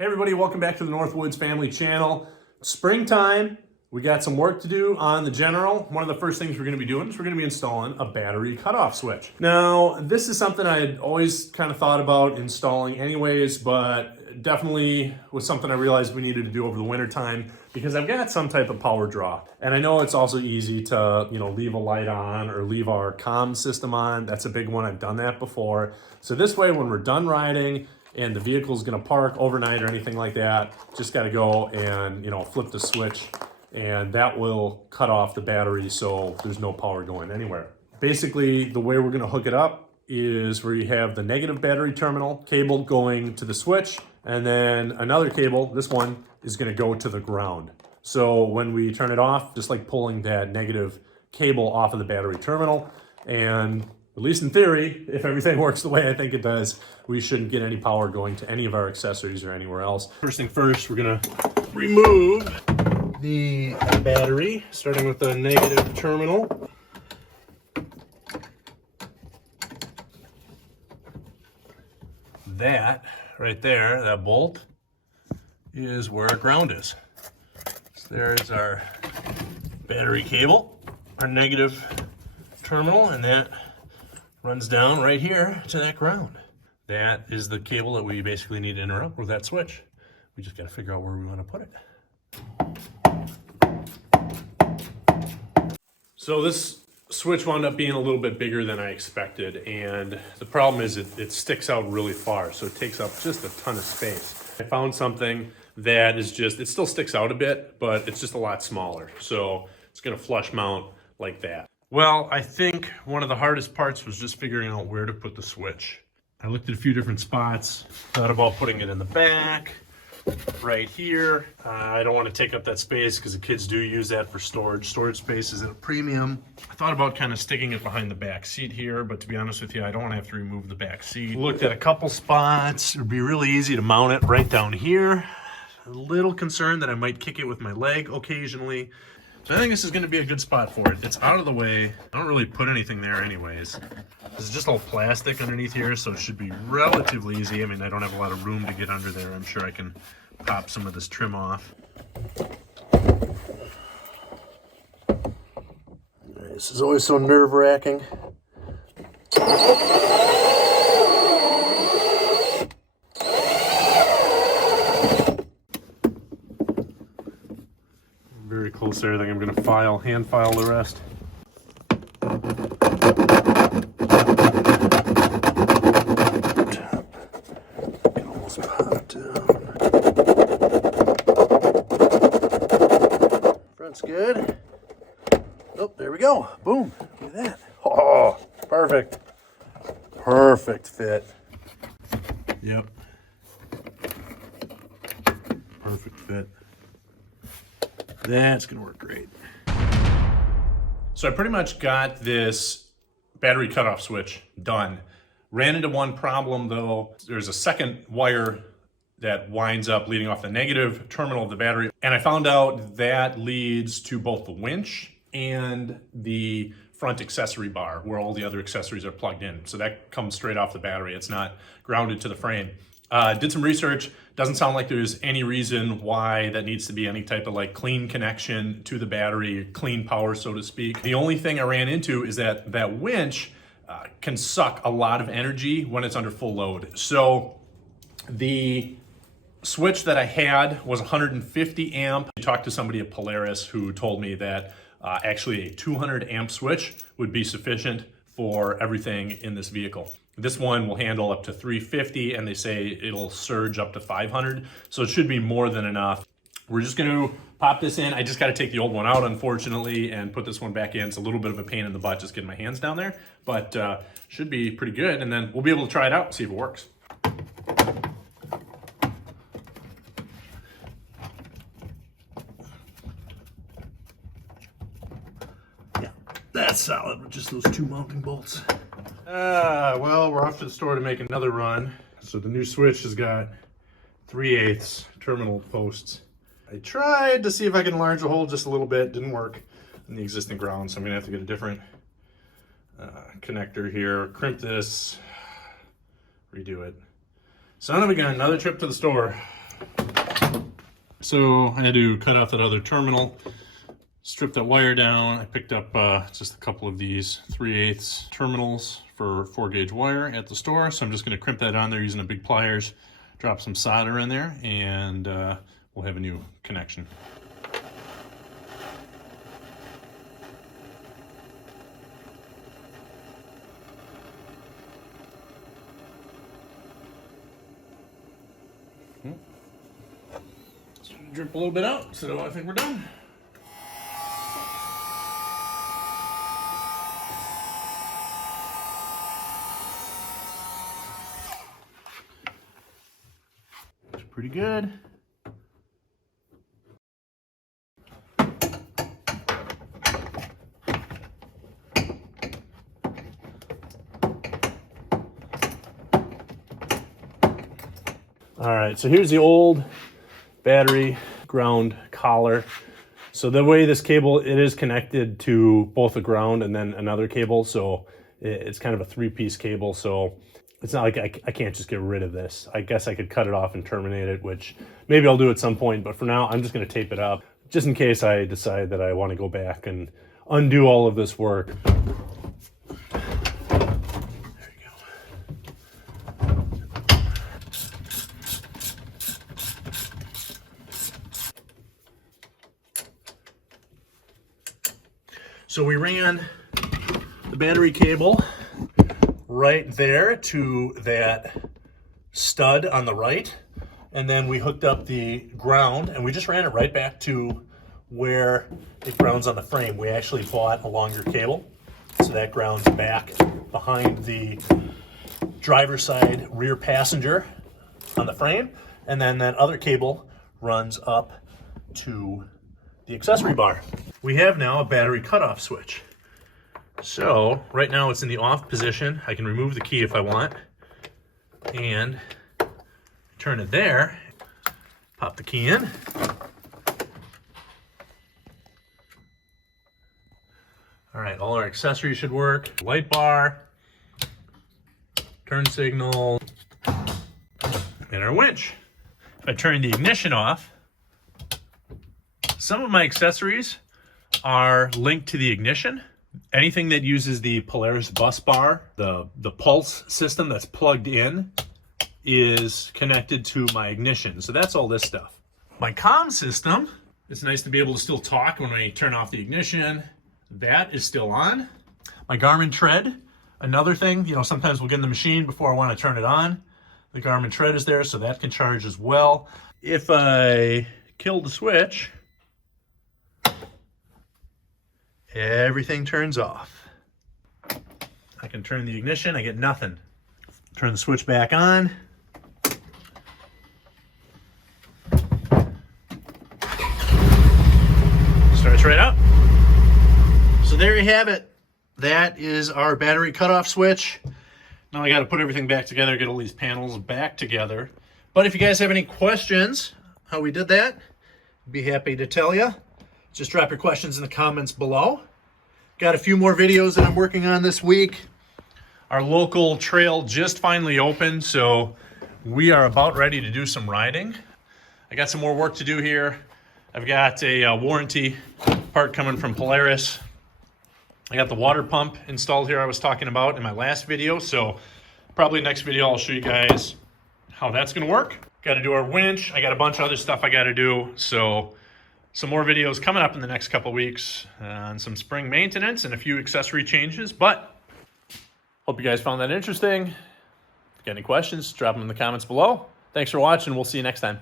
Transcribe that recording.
Hey everybody, welcome back to the Northwoods Family Channel. Springtime, we got some work to do on the General. One of the first things we're gonna be doing is we're gonna be installing a battery cutoff switch. Now, this is something I had always kind of thought about installing anyways, but definitely was something I realized we needed to do over the winter time because I've got some type of power draw. And I know it's also easy to, leave a light on or leave our comm system on. That's a big one, I've done that before. So this way, when we're done riding, and the vehicle's gonna park overnight or anything like that, just gotta go and flip the switch and that will cut off the battery so there's no power going anywhere. Basically, the way we're gonna hook it up is where you have the negative battery terminal cable going to the switch, and then another cable, this one, is gonna go to the ground. So when we turn it off, just like pulling that negative cable off of the battery terminal, and at least in theory, if everything works the way I think it does, we shouldn't get any power going to any of our accessories or anywhere else. First thing first, we're gonna remove the battery, starting with the negative terminal. That right there, that bolt, is where our ground is. So there's our battery cable, our negative terminal, and that runs down right here to that ground. That is the cable that we basically need to interrupt with that switch. We just got to figure out where we want to put it. So this switch wound up being a little bit bigger than I expected, and the problem is it sticks out really far, so it takes up just a ton of space. I found something that is just, it still sticks out a bit, but it's just a lot smaller. So it's going to flush mount like that. Well, I think one of the hardest parts was just figuring out where to put the switch. I looked at a few different spots, thought about putting it in the back, right here. I don't want to take up that space because the kids do use that for storage. Storage space is at a premium. I thought about kind of sticking it behind the back seat here, but to be honest with you, I don't want to have to remove the back seat. Looked at a couple spots. It would be really easy to mount it right down here. A little concerned that I might kick it with my leg occasionally. So I think this is going to be a good spot for it. It's out of the way. I don't really put anything there anyways. This is just all plastic underneath here, so it should be relatively easy. I mean, I don't have a lot of room to get under there. I'm sure I can pop some of this trim off. This is always so nerve-wracking. Very close there. I think I'm going to hand file the rest. Can almost pop down. Front's good. Oh, there we go. Boom. Look at that. Oh, perfect. Perfect fit. Yep. Perfect fit. That's gonna work great. So I pretty much got this battery cutoff switch done. Ran into one problem though. There's a second wire that winds up leading off the negative terminal of the battery. And I found out that leads to both the winch and the front accessory bar where all the other accessories are plugged in. So that comes straight off the battery. It's not grounded to the frame. Did some research. Doesn't sound like there's any reason why that needs to be any type of clean connection to the battery, clean power, so to speak. The only thing I ran into is that that winch can suck a lot of energy when it's under full load. So the switch that I had was 150 amp. I talked to somebody at Polaris who told me that actually a 200 amp switch would be sufficient for everything in this vehicle. This one will handle up to 350 and they say it'll surge up to 500. So it should be more than enough. We're just gonna pop this in. I just gotta take the old one out, unfortunately, and put this one back in. It's a little bit of a pain in the butt just getting my hands down there, but should be pretty good. And then we'll be able to try it out and see if it works. Yeah, that's solid with just those two mounting bolts. Well, we're off to the store to make another run. So the new switch has got 3/8 terminal posts. I tried to see if I can enlarge the hole just a little bit. Didn't work in the existing ground, so I'm gonna have to get a different connector here, crimp this, redo it. Son of a gun, another trip to the store. So I had to cut off that other terminal, strip that wire down. I picked up just a couple of these 3/8 terminals for 4-gauge wire at the store. So I'm just gonna crimp that on there using a big pliers, drop some solder in there, and we'll have a new connection. Drip a little bit out, so I think we're done. Looks pretty good. All right, so here's the old battery ground collar. So the way this cable, it is connected to both the ground and then another cable. So it's kind of a 3-piece cable. So it's not like I can't just get rid of this. I guess I could cut it off and terminate it, which maybe I'll do at some point. But for now, I'm just going to tape it up just in case I decide that I want to go back and undo all of this work. So we ran the battery cable right there to that stud on the right, and then we hooked up the ground, and we just ran it right back to where it grounds on the frame. We actually bought a longer cable, so that grounds back behind the driver's side rear passenger on the frame, and then that other cable runs up to the accessory bar. We have now a battery cutoff switch. So right now it's in the off position. I can remove the key if I want and turn it there, pop the key in. All right, all our accessories should work. Light bar, turn signal, and our winch. If I turn the ignition off, some of my accessories are linked to the ignition. Anything that uses the Polaris bus bar, the pulse system that's plugged in, is connected to my ignition. So that's all this stuff. My comm system, it's nice to be able to still talk when I turn off the ignition. That is still on. My Garmin tread, another thing, sometimes we'll get in the machine before I want to turn it on. The Garmin tread is there, so that can charge as well. If I kill the switch, everything turns off. I can turn the ignition, I get nothing. Turn the switch back on. Starts right up. So there you have it. That is our battery cutoff switch. Now I got to put everything back together, get all these panels back together. But if you guys have any questions how we did that, I'd be happy to tell you. Just drop your questions in the comments below. Got a few more videos that I'm working on this week. Our local trail just finally opened, so we are about ready to do some riding. I got some more work to do here. I've got a warranty part coming from Polaris. I got the water pump installed here I was talking about in my last video, so probably next video I'll show you guys how that's gonna work. Got to do our winch. I got a bunch of other stuff I got to do, so some more videos coming up in the next couple of weeks on some spring maintenance and a few accessory changes, but hope you guys found that interesting. If you got any questions, drop them in the comments below. Thanks for watching. We'll see you next time.